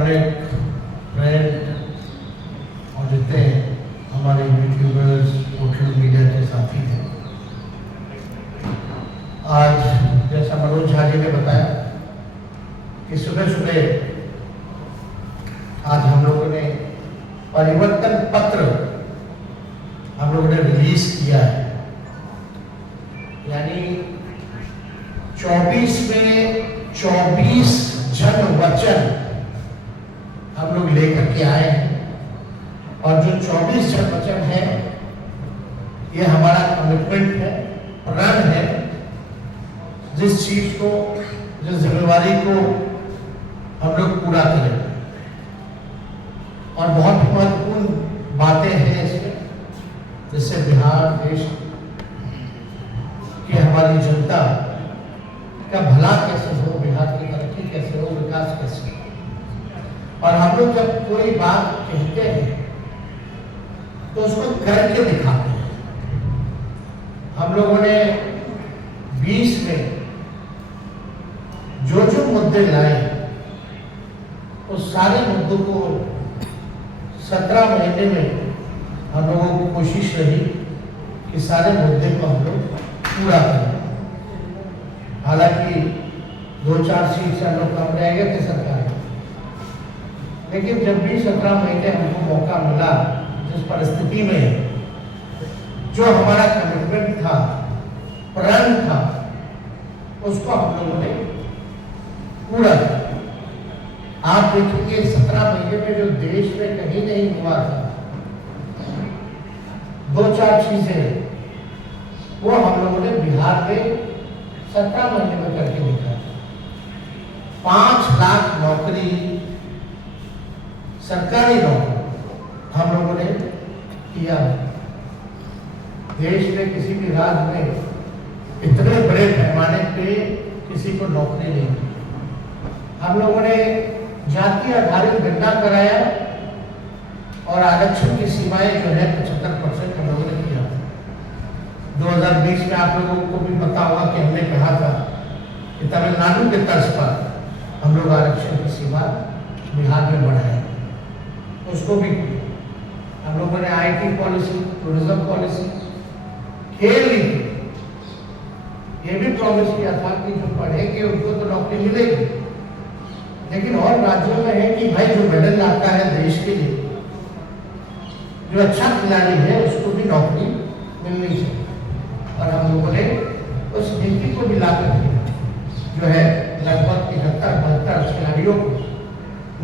Electronic, print और जितने हमारे यूट्यूबर्स, सोशल मीडिया के साथी हैं, आज जैसा मनोज झा जी ने बताया कि सुबह सुबह आज हम लोगों ने परिवर्तन पत्र हम लोगों ने रिलीज किया है। यानी 24 में 24 जन वचन हम लोग लेकर के आए हैं और जो 24 जन वचन है ये हमारा कमिटमेंट है, प्रण है, जिस चीज को, जिस जिम्मेवारी को हम लोग पूरा करें। और बहुत महत्वपूर्ण बातें हैं इसमें, जिससे बिहार देश की हमारी जनता का भला कैसे हो, बिहार की तरक्की कैसे हो, विकास कैसे हो। और हम लोग जब कोई बात कहते हैं तो उसको करके दिखाते हैं। हम लोगों ने 20 में जो मुद्दे लाए उस सारे मुद्दों को 17 महीने में हम लोगों को कोशिश रही कि सारे मुद्दे को हम लोग पूरा करें। हालांकि 2-4 सीट से हम लोग कम रह गए थे सरकार में, लेकिन जब भी 17 महीने हमको मौका मिला, जिस परिस्थिति में जो हमारा कमिटमेंट था, प्रण था, उसको हम लोगों ने पूरा किया। आप देखिए 17 महीने में जो देश में कहीं नहीं हुआ था, 2-4 चीजें वो हम लोगों ने बिहार में 17 महीने में करके दिखा। 5 लाख नौकरी, सरकारी नौकरी हम लोगों ने किया। देश में किसी भी राज्य में इतने बड़े पैमाने पे किसी को नौकरी नहीं दी। हम लोगों ने जाति आधारित गणना कराया और आरक्षण की सीमाएं जो है 75% हम लोगों ने किया। 2020 में आप लोगों को भी पता होगा कि हमने कहा था कि तमिलनाडु के तर्ज पर हम लोग आरक्षण की सीमा बिहार में बढ़ाए, उसको भी हम लोगों ने IT पॉलिसी, टूरिज्म पॉलिसी, खेल नीति, ये भी प्रॉमिस किया था कि जो पढ़ेंगे उनको तो नौकरी मिलेगी। लेकिन और राज्यों में है कि भाई जो मेडल लाता है देश के लिए, जो अच्छा खिलाड़ी है, उसको भी नौकरी मिलनी चाहिए। और हम लोगों ने उस नीति को भी लागू किया, जो है लगभग 71-72 खिलाड़ियों को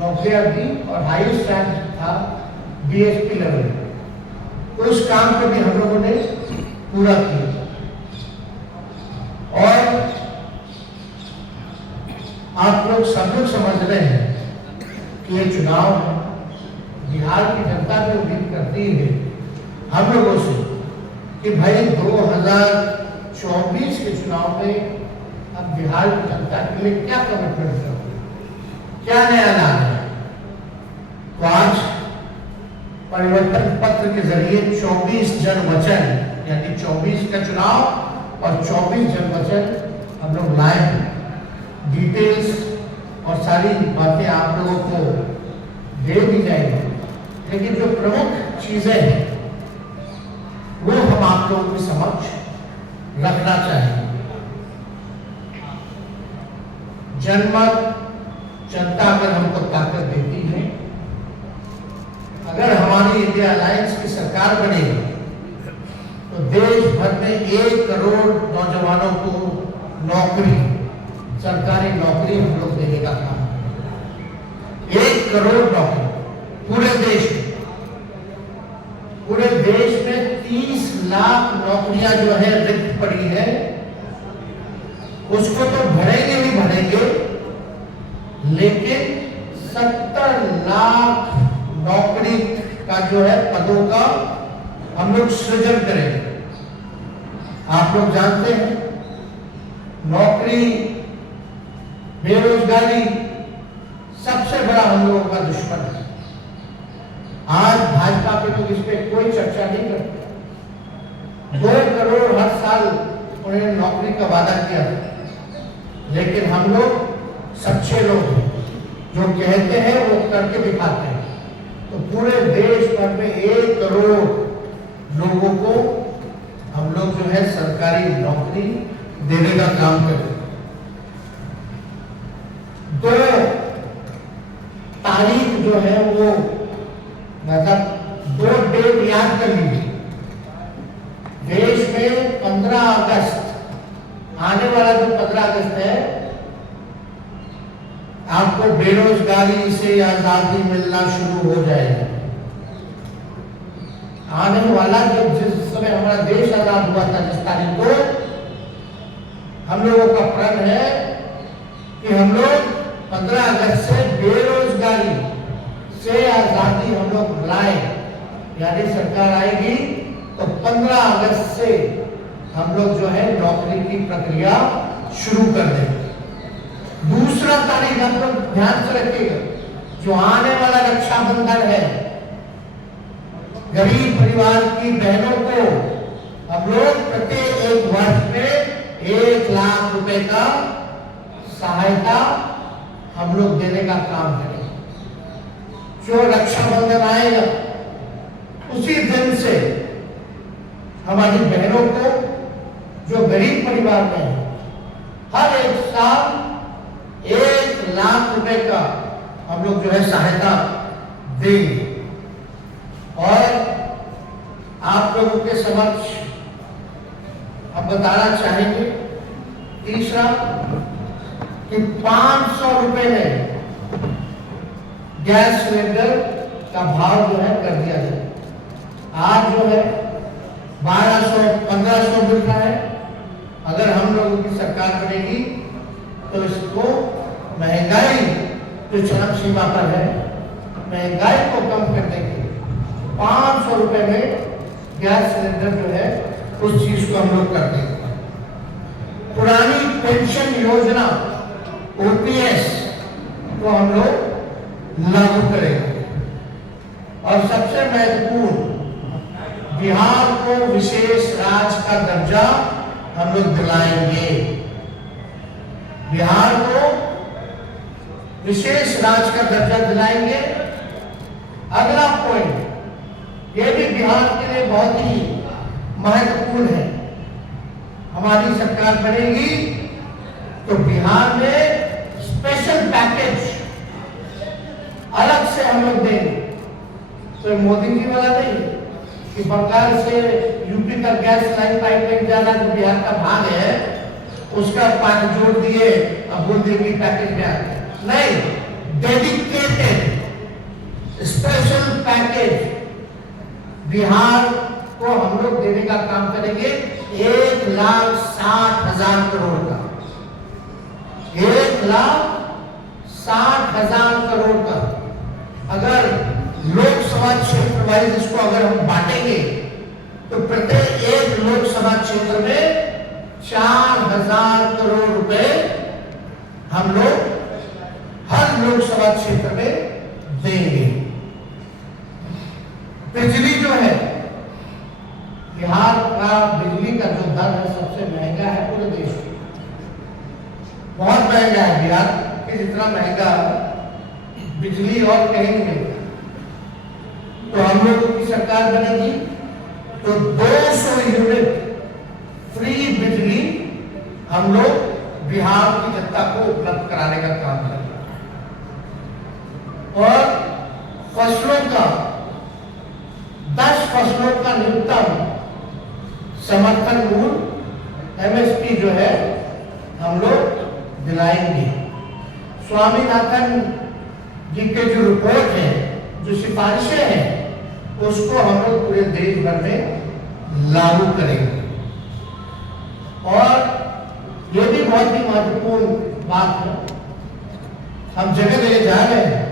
नौकरियां दी और हाईएस्ट रैंक था DSP लेवल। तो उस काम को भी हम लोगों ने पूरा किया। और आप लोग सब लोग समझ रहे हैं कि ये चुनाव बिहार की जनता भी उम्मीद करती है हम लोगों से कि भाई 2024 के चुनाव में अब बिहार की जनता के लिए क्या कमिटमेंट करोगे, क्या नया लाना है। तो आज परिवर्तन पत्र के जरिए 24 जन वचन, यानी 24 का चुनाव और 24 जन वचन हम लोग लाए हैं। डिटेल्स और सारी बातें आप लोगों को दे दी जाएगी, लेकिन जो प्रमुख चीजें हैं वो हम आप लोगों के समक्ष रखना चाहेंगे। जनमत, जनता अगर हमको ताकत देती है, अगर हमारी इंडिया अलायंस की सरकार बनेगी तो देश भर में 1 करोड़ नौजवानों को नौकरी, सरकारी नौकरी हम लोग देने का काम करेंगे। 1 करोड़ नौकरी पूरे देश में। पूरे देश में 30 लाख नौकरियां जो है रिक्त पड़ी है, उसको तो भरेंगे ही भरेंगे, लेकिन 70 लाख नौकरी का जो है पदों का हम लोग सृजन करेंगे। आप लोग जानते हैं नौकरी, बेरोजगारी सबसे बड़ा हम लोगों का दुश्मन है। आज भाजपा के लोग इस पर कोई चर्चा नहीं करते। 2 करोड़ हर साल उन्होंने नौकरी का वादा किया, लेकिन हम लोग सच्चे लोग हैं, जो कहते हैं वो करके दिखाते हैं। तो पूरे देश भर में 1 करोड़ लोगों को हम लोग जो है सरकारी नौकरी देने का काम करें। 2 तारीख जो है वो मतलब 2 डेट याद कर लीजिए। देश में 15 अगस्त, आने वाला जो 15 अगस्त है, आपको बेरोजगारी से आजादी मिलना शुरू हो जाएगा। आने वाला जिस समय हमारा देश आजाद हुआ था, जिस तारीख को, हम लोगों का प्रण है कि हम लोग 15 अगस्त से बेरोजगारी से आजादी हम लोग लाए, यानी सरकार आएगी तो 15 अगस्त से हम लोग जो है नौकरी की प्रक्रिया शुरू कर देंगे। दूसरा तारीख हम लोग ध्यान से रखिएगा, जो आने वाला रक्षाबंधन है, गरीब परिवार की बहनों को हम लोग प्रत्येक 1 वर्ष में 1 लाख रुपए का सहायता हम लोग देने का काम करेंगे। जो रक्षाबंधन आएगा उसी दिन से हमारी बहनों को, जो गरीब परिवार में है, हर 1 साल 1 लाख रुपए का हम लोग जो है सहायता देंगे। और आप लोगों के समक्ष हम बताना चाहेंगे, तीसरा, कि 500 रुपए में गैस सिलेंडर का भाव जो है कर दिया जाए। आज जो है 1200-1500 मिल रहा है। अगर हम लोगों की सरकार बनेगी तो इसको महंगाई जो चरम सीमा पर है, महंगाई को कम करने के लिए 500 रुपए में गैस सिलेंडर जो है उस चीज को हम लोग कर देंगे। पुरानी पेंशन योजना ओपीएस को हम लोग लागू करेंगे। और सबसे महत्वपूर्ण, बिहार को विशेष राज्य का दर्जा हम लोग दिलाएंगे। बिहार को विशेष राज्य का दर्जा दिलाएंगे। अगला पॉइंट, ये भी बिहार के लिए बहुत ही महत्वपूर्ण है। हमारी सरकार बनेगी तो बिहार में स्पेशल पैकेज अलग से हम लोग देंगे। तो मोदी जी वाला नहीं कि बंगाल से यूपी का गैस लाइन पाइपलाइन जाना जो बिहार का भाग है उसका पानी जोड़ दिए, अब बोल देंगे पैकेज में आ गया। नहीं, डेडिकेटेड स्पेशल पैकेज बिहार को हम लोग देने का काम करेंगे। 1,60,000 करोड़ का, 1,60,000 करोड़ का। अगर लोकसभा क्षेत्र वाइज इसको अगर हम बांटेंगे तो प्रत्येक 1 लोकसभा क्षेत्र में 4,000 करोड़ रुपए हम लोग हर लोकसभा क्षेत्र में देंगे। बिजली जो है, बिहार का बिजली का जो दर है सबसे महंगा है पूरे देश में। बहुत महंगा है, बिहार के जितना महंगा बिजली और कहीं नहीं मिलता। तो हम लोगों की सरकार बनेगी तो 200 यूनिट फ्री बिजली हम लोग बिहार की जनता को उपलब्ध कराने का काम करेंगे। और फसलों का 10 फसलों का न्यूनतम समर्थन मूल्य एमएसपी जो है हम लोग दिलाएंगे। स्वामीनाथन जी के जो रिपोर्ट है, जो सिफारिशें हैं, उसको हम लोग पूरे देश भर में लागू करेंगे। और ये भी बहुत ही महत्वपूर्ण बात है, हम जगह जगह जा रहे हैं,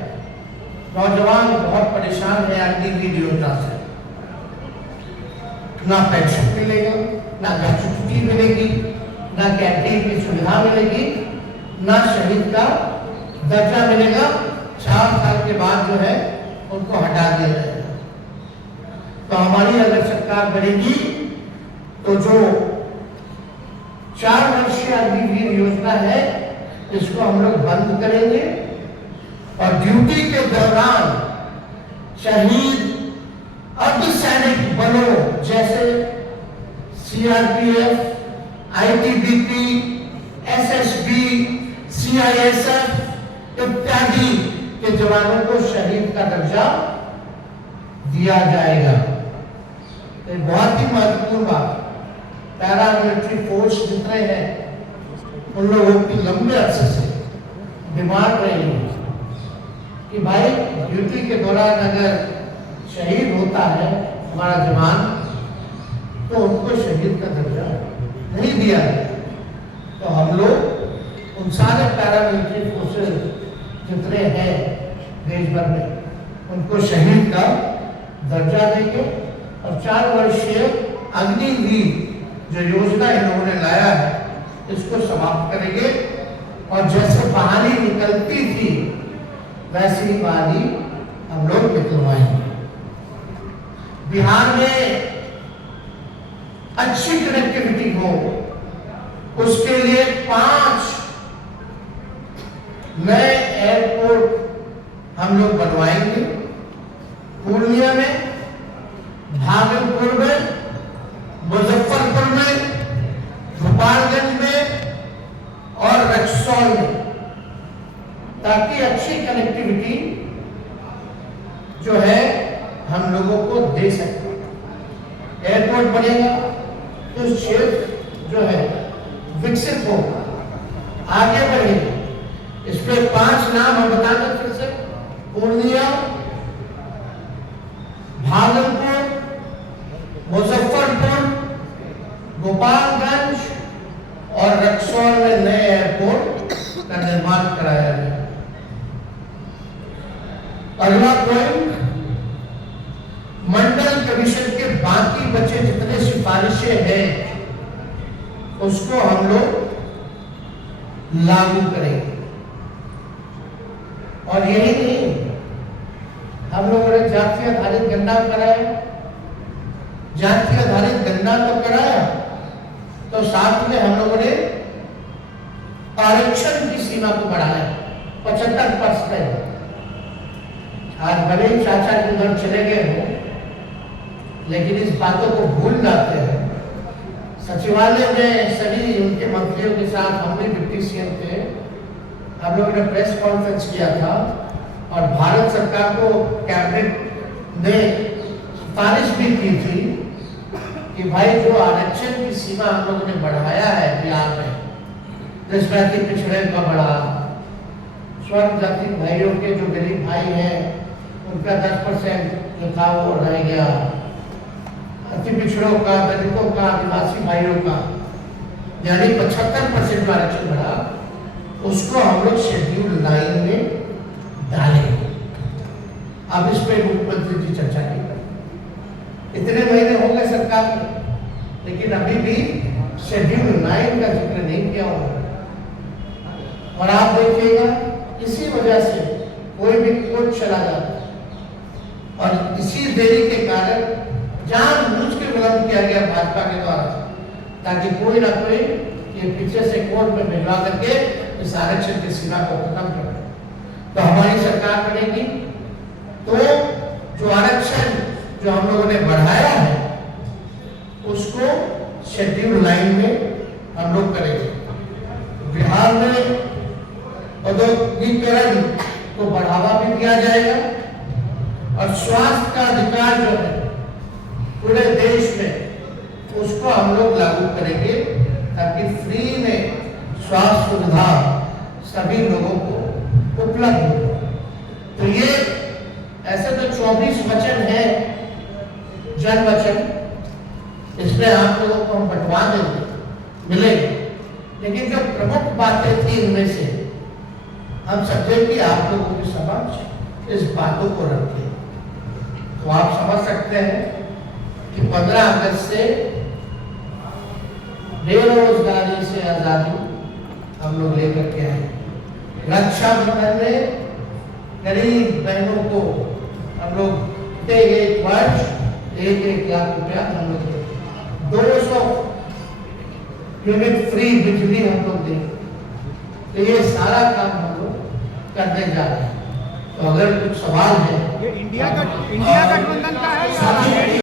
नौजवान बहुत परेशान है अग्निवीर योजना से। ना पेंशन मिलेगा, ना ग्रेच्युटी मिलेगी, ना कैंटीन की सुविधा मिलेगी, ना शहीद का दर्जा मिलेगा। 4 साल के बाद जो है उनको हटा दिया जाएगा। तो हमारी अगर सरकार बनेगी तो जो 4 वर्षीय अग्निवीर योजना है इसको हम लोग बंद करेंगे ड्यूटी के दौरान शहीद अर्धसैनिक बलों जैसे सीआरपीएफ, आईटीबीपी, एसएसबी, सीआईएसएफ इत्यादि के जवानों को शहीद का दर्जा दिया जाएगा। तो बहुत ही महत्वपूर्ण बात, पैरामिलिट्री फोर्स जितने हैं उन लोगों की लंबे अरसे से डिमांड रही है कि भाई ड्यूटी के दौरान अगर शहीद होता है हमारा जवान तो उनको शहीद का दर्जा नहीं दिया गया। तो हम लोग उन सारे पैरामिलिट्री फोर्सेस जितने हैं देश भर में उनको शहीद का दर्जा देंगे और 4 वर्षीय अग्निवीर जो योजना इन लोगों ने लाया है इसको समाप्त करेंगे और जैसे बहाली निकलती थी वैसी ही बहाली हम लोग निकलवाएंगे। बिहार में अच्छी कनेक्टिविटी हो उसके लिए 5 नए एयरपोर्ट हम लोग बनवाएंगे। पूर्णिया में, भागलपुर में, मुजफ्फरपुर में, गोपालगंज में और रक्सौल में, ताकि अच्छी कनेक्टिविटी जो है हम लोगों को दे सकते। एयरपोर्ट बनेगा तो क्षेत्र जो है विकसित होगा, आगे बढ़ेगा। इसमें 5 नाम हम बता दें फिर से, पूर्णिया, भागलपुर, मुजफ्फरपुर, गोपालगंज और रक्सौल में नए एयरपोर्ट का निर्माण कराया गया। अगला पॉइंट, मंडल कमीशन के बाकी बचे जितने सिफारिशें हैं उसको हम लोग लागू करेंगे। और यही नहीं, हम लोगों ने जाति आधारित गणना कराया, जाति आधारित गणना तो कराया तो साथ में हम लोगों ने आरक्षण की सीमा को बढ़ाया 75%। आज भले ही चाचा के उधर चले गए हो लेकिन इस बातों को भूल जाते हैं। सचिवालय में सभी उनके मंत्रियों के साथ हम भी डिप्टी सीएम थे, हम लोगों ने प्रेस कॉन्फ्रेंस किया था और भारत सरकार को कैबिनेट ने सिफारिश भी की थी कि भाई जो आरक्षण की सीमा हम लोगों ने बढ़ाया है बिहार में, जिसमें अति पिछड़े का बढ़ा, स्वर्ण जाति भाइयों के जो गरीब भाई हैं उनका 10% जो था वो रह गया, अति पिछड़ों का, दलितों का, आदिवासी भाइयों का यानी 75% आरक्षण बढ़ा, उसको हम लोग शेड्यूल 9 में डालेंगे। अब इस पर मुख्यमंत्री जी चर्चा नहीं करें, इतने महीने हो गए सरकार में लेकिन अभी भी शेड्यूल 9 का जिक्र नहीं किया होगा। और आप देखिएगा इसी वजह से कोई भी कोर्ट चला जाता है और इसी देरी के कारण जानबूझ के विलंब किया गया भाजपा के द्वारा ताकि कोई ना कोई ये पीछे से कोर्ट में भिजवा करके इस आरक्षण की सीमा को खत्म कर। तो हमारी सरकार बनेगी तो जो आरक्षण जो हम लोगों ने बढ़ाया है उसको शेड्यूल 9 में हम लोग करेंगे। बिहार में औद्योगिकीकरण को बढ़ावा भी दिया जाएगा और स्वास्थ्य का अधिकार जो है पूरे देश में उसको हम लोग लागू करेंगे ताकि फ्री में स्वास्थ्य सुविधा सभी लोगों को उपलब्ध हो। तो ये ऐसे तो 24 वचन है जन वचन, इसमें आप लोगों को हम बंटवा देंगे, मिलेंगे, लेकिन जो प्रमुख बातें थी इनमें से हम समझे कि आप लोगों के समक्ष इस बातों को रखें। तो आप समझ सकते हैं कि 15 अगस्त से बेरोजगारी से आजादी हम लोग लेकर के आए। रक्षाबंधन में गरीब बहनों को हम लोग एक वर्ष 1-1 लाख रुपया हम लोग देंगे, 200 यूनिट फ्री बिजली हम लोग देंगे। तो ये सारा काम हम लोग करने जा रहे हैं। तो अगर कुछ सवाल है ये इंडिया गठबंधन का है या